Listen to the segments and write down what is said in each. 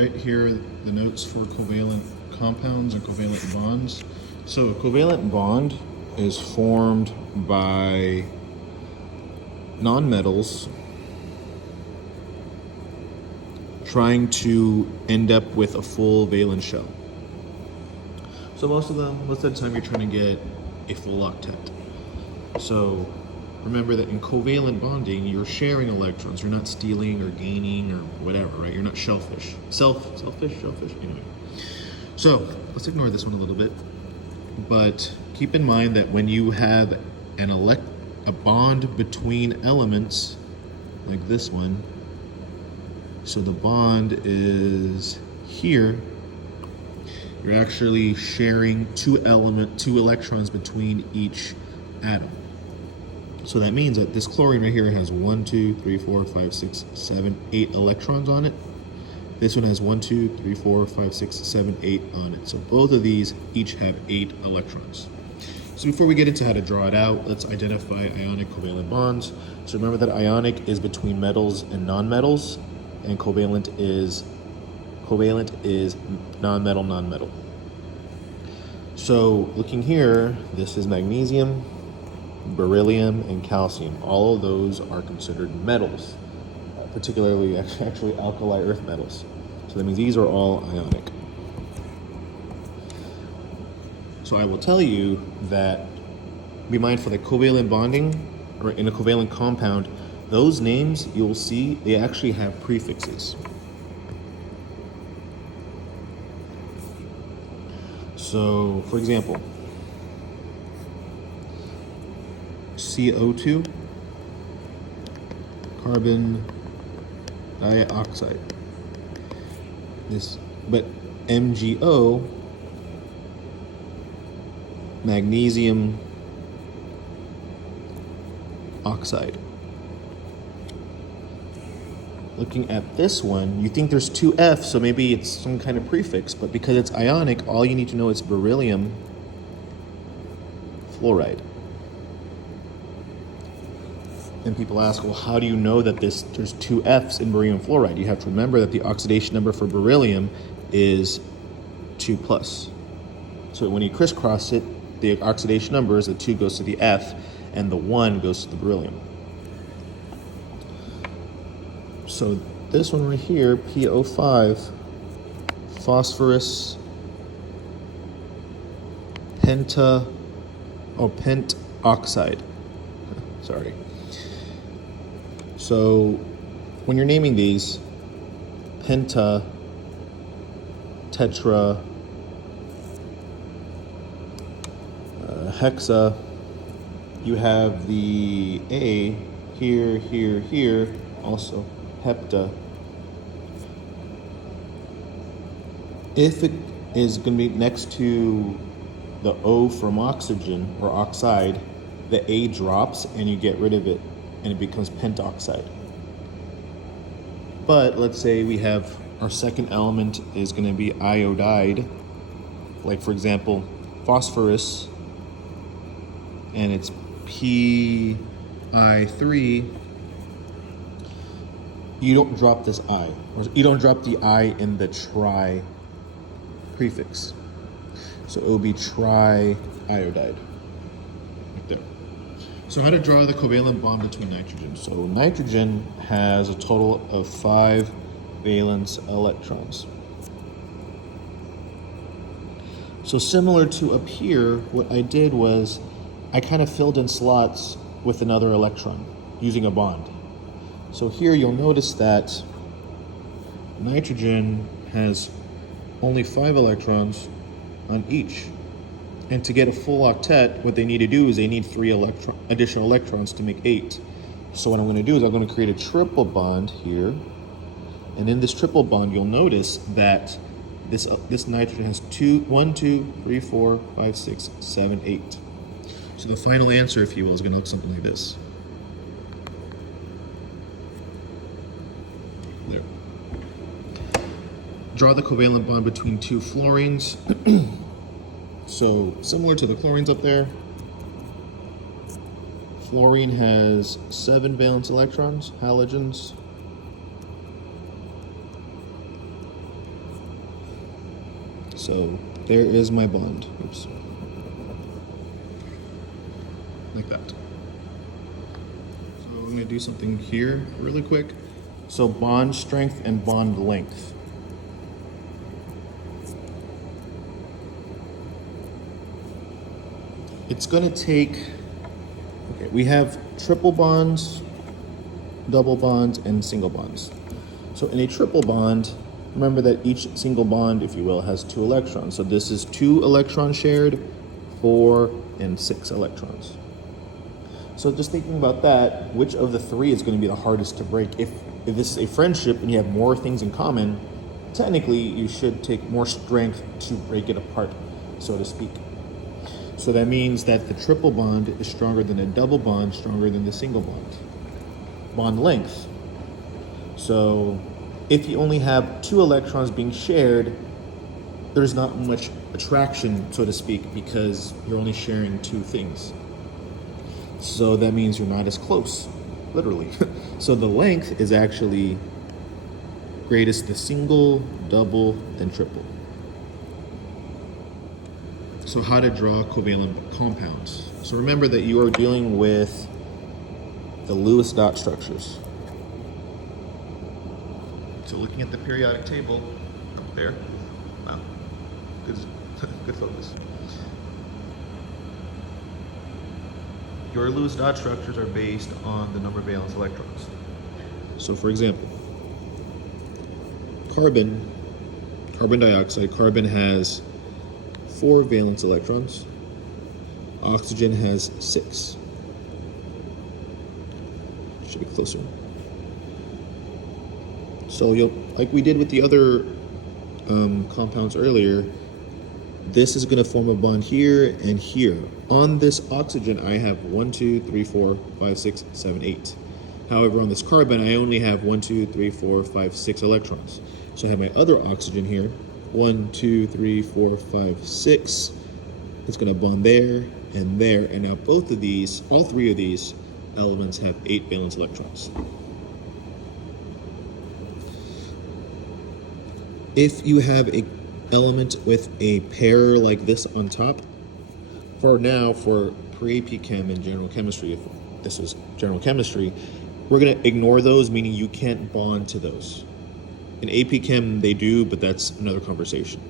right, here are the notes for covalent compounds and covalent bonds. So a covalent bond is formed by nonmetals trying to end up with a full valence shell. So most of the time you're trying to get a full octet. So remember that in covalent bonding, you're sharing electrons. You're not stealing or gaining or whatever, right? You're not shellfish. Shellfish? Anyway. So let's ignore this one a little bit. But keep in mind that when you have a bond between elements, like this one, so the bond is here, you're actually sharing two electrons between each atom. So that means that this chlorine right here has 1, 2, 3, 4, 5, 6, 7, 8 electrons on it. This one has 1, 2, 3, 4, 5, 6, 7, 8 on it. So both of these each have 8 electrons. So before we get into how to draw it out, let's identify ionic covalent bonds. So remember that ionic is between metals and nonmetals, and covalent is non-metal. So looking here, this is magnesium, beryllium, and calcium. All of those are considered metals, particularly actually alkali earth metals. So that means these are all ionic. So I will tell you that be mindful that covalent bonding, or in a covalent compound, those names you'll see, they actually have prefixes. So, for example, CO2, carbon dioxide. But MgO, magnesium oxide. Looking at this one, you think there's two F, so maybe it's some kind of prefix, but because it's ionic, all you need to know is beryllium fluoride. And people ask, well, how do you know that there's two F's in beryllium fluoride? You have to remember that the oxidation number for beryllium is 2+. So when you crisscross it, the oxidation number is the 2 goes to the F, and the 1 goes to the beryllium. So this one right here, PO5, phosphorus pent oxide. Sorry. So when you're naming these, penta, tetra, hexa, you have the A here, also hepta. If it is going to be next to the O from oxygen or oxide, the A drops and you get rid of it and it becomes pentoxide. But let's say we have our second element is going to be iodide, like for example phosphorus, and it's Pi3. You don't drop this I, or you don't drop the I in the tri prefix. So it will be triiodide, right there. So how to draw the covalent bond between nitrogen? So nitrogen has a total of 5 valence electrons. So similar to up here, what I did was I kind of filled in slots with another electron using a bond. So here you'll notice that nitrogen has only 5 electrons on each. And to get a full octet, what they need to do is they need 3 additional electrons to make 8. So what I'm going to do is I'm going to create a triple bond here. And in this triple bond, you'll notice that this nitrogen has 1, 2, 3, 4, 5, 6, 7, 8. So the final answer, if you will, is going to look something like this. There. Draw the covalent bond between 2 fluorines. So similar to the chlorines up there, fluorine has 7 valence electrons, halogens. So there is my bond. Oops. Like that. So I'm going to do something here really quick. So bond strength and bond length. It's going to take, okay, we have triple bonds, double bonds, and single bonds. So in a triple bond, remember that each single bond, if you will, has 2 electrons. So this is 2 electrons shared, 4 and 6 electrons. So just thinking about that, which of the 3 is going to be the hardest to break? If this is a friendship and you have more things in common, technically you should take more strength to break it apart, so to speak. So that means that the triple bond is stronger than a double bond, stronger than the single bond. Bond length. So if you only have 2 electrons being shared, there's not much attraction, so to speak, because you're only sharing 2 things. So that means you're not as close, literally. So the length is actually greatest the single, double, then triple. So how to draw covalent compounds. So remember that you are dealing with the Lewis dot structures. So looking at the periodic table up there, wow, good focus. Your Lewis dot structures are based on the number of valence electrons. So for example, carbon dioxide, carbon has 4 valence electrons. Oxygen has 6. Should be closer. So you'll, like we did with the other compounds earlier, this is going to form a bond here and here. On this oxygen, I have 1, 2, 3, 4, 5, 6, 7, 8. However, on this carbon, I only have 1, 2, 3, 4, 5, 6 electrons. So I have my other oxygen here, 1, 2, 3, 4, 5, 6. It's going to bond there and there. And now both of these, all 3 of these elements have 8 valence electrons. If you have a element with a pair like this on top, for now, for pre-AP Chem and general chemistry, if this was general chemistry, we're going to ignore those, meaning you can't bond to those. In AP Chem, they do, but that's another conversation.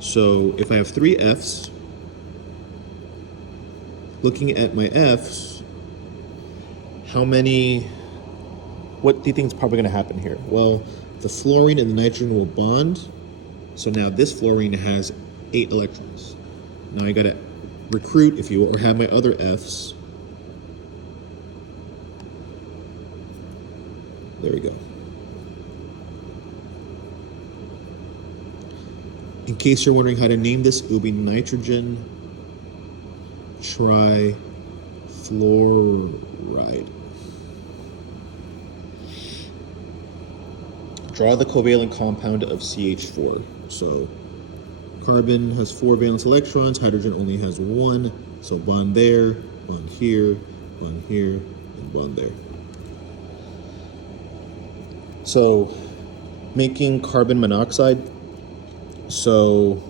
So if I have 3 Fs, looking at my Fs, what do you think is probably going to happen here? Well, the fluorine and the nitrogen will bond. So now this fluorine has 8 electrons. Now I got to recruit, if you will, or have my other Fs. There we go. In case you're wondering how to name this, it will be nitrogen trifluoride. Draw the covalent compound of CH4. So carbon has 4 valence electrons, hydrogen only has 1. So bond there, bond here, and bond there. So making carbon monoxide. So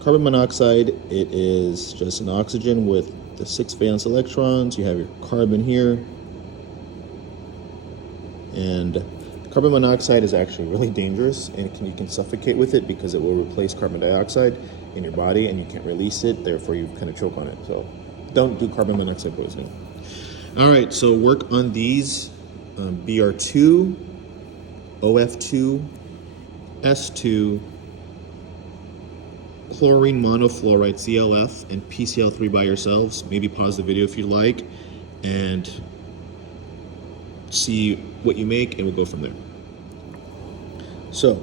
carbon monoxide, it is just an oxygen with the 6 valence electrons. You have your carbon here. And carbon monoxide is actually really dangerous, and you can suffocate with it because it will replace carbon dioxide in your body and you can't release it, therefore you kind of choke on it. So don't do carbon monoxide poisoning. All right, so work on these Br2, OF2, S2, Chlorine Monofluoride, CLF, and PCl3 by yourselves. Maybe pause the video if you like and see what you make, and we'll go from there. So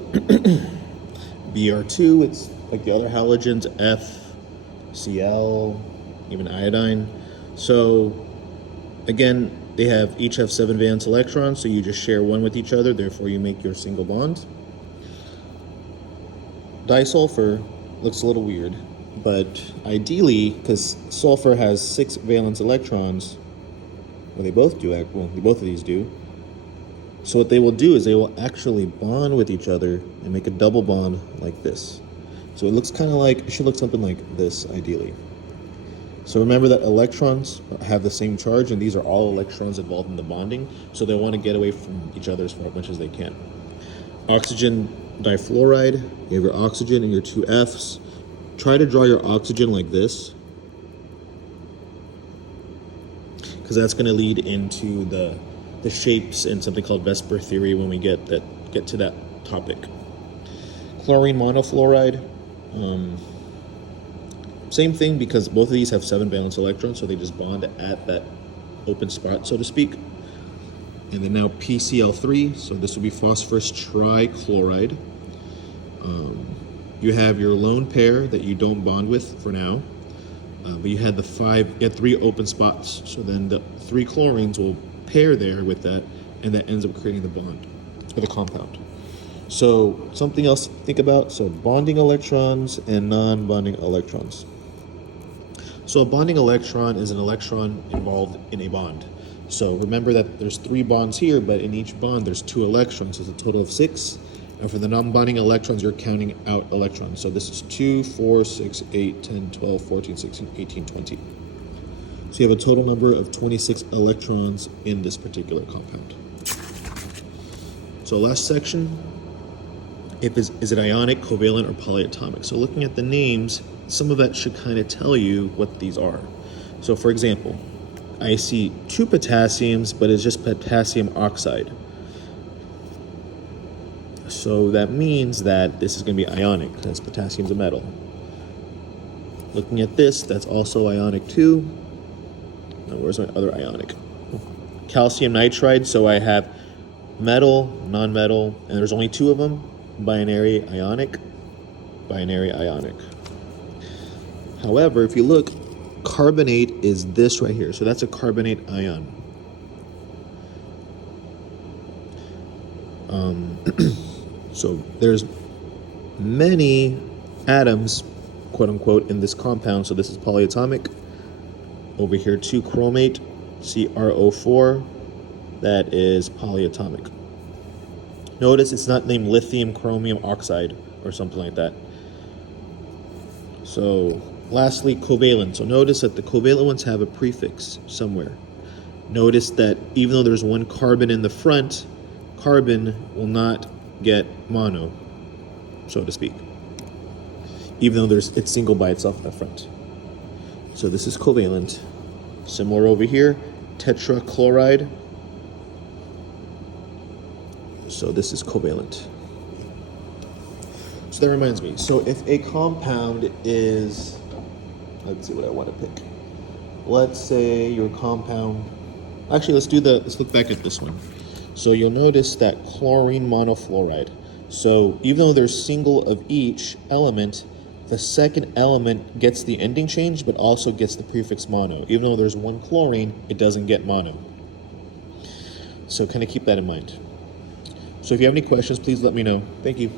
Br2, it's like the other halogens, F, Cl, even iodine. So again, they each have 7 valence electrons, so you just share 1 with each other, therefore you make your single bond. Disulfur looks a little weird, but ideally, because sulfur has 6 valence electrons, well, they both do, both of these do. So what they will do is they will actually bond with each other and make a double bond like this. So it looks kind of like, it should look something like this ideally. So remember that electrons have the same charge, and these are all electrons involved in the bonding, so they want to get away from each other as much as they can. Oxygen difluoride, you have your oxygen and your two Fs. Try to draw your oxygen like this, because that's going to lead into the shapes in something called Vesper theory when we get to that topic. Chlorine monofluoride, same thing, because both of these have 7 valence electrons, so they just bond at that open spot, so to speak. And then now PCl3, so this would be phosphorus trichloride. You have your lone pair that you don't bond with for now, but you had 3 open spots, so then the 3 chlorines will pair there with that, and that ends up creating the bond, or the compound. So something else to think about, so bonding electrons and non-bonding electrons. So a bonding electron is an electron involved in a bond. So remember that there's 3 bonds here, but in each bond there's 2 electrons, so it's a total of 6. And for the non-bonding electrons, you're counting out electrons. So this is 2, 4, 6, 8, 10, 12, 14, 16, 18, 20. So you have a total number of 26 electrons in this particular compound. So last section, is it ionic, covalent, or polyatomic? So looking at the names, some of that should kind of tell you what these are. So for example, I see 2 potassiums, but it's just potassium oxide. So that means that this is going to be ionic, because potassium's a metal. Looking at this, that's also ionic too. Now where's my other ionic? Calcium nitride, so I have metal, non-metal, and there's only 2 of them. Binary ionic, binary ionic. However, if you look, carbonate is this right here. So that's a carbonate ion. So there's many atoms, quote unquote, in this compound. So this is polyatomic. Over here, 2 chromate, CrO4, that is polyatomic. Notice it's not named lithium chromium oxide or something like that. So lastly, covalent. So notice that the covalent ones have a prefix somewhere. Notice that even though there's 1 carbon in the front, carbon will not get mono, so to speak, even though it's single by itself in the front. So this is covalent. Similar over here, tetrachloride. So this is covalent. So that reminds me. So if a compound is, let's see what I want to pick. Let's say your compound, actually let's look back at this one. So you'll notice that chlorine monofluoride. So even though there's single of each element, the second element gets the ending change, but also gets the prefix mono. Even though there's 1 chlorine, it doesn't get mono. So kind of keep that in mind. So if you have any questions, please let me know. Thank you.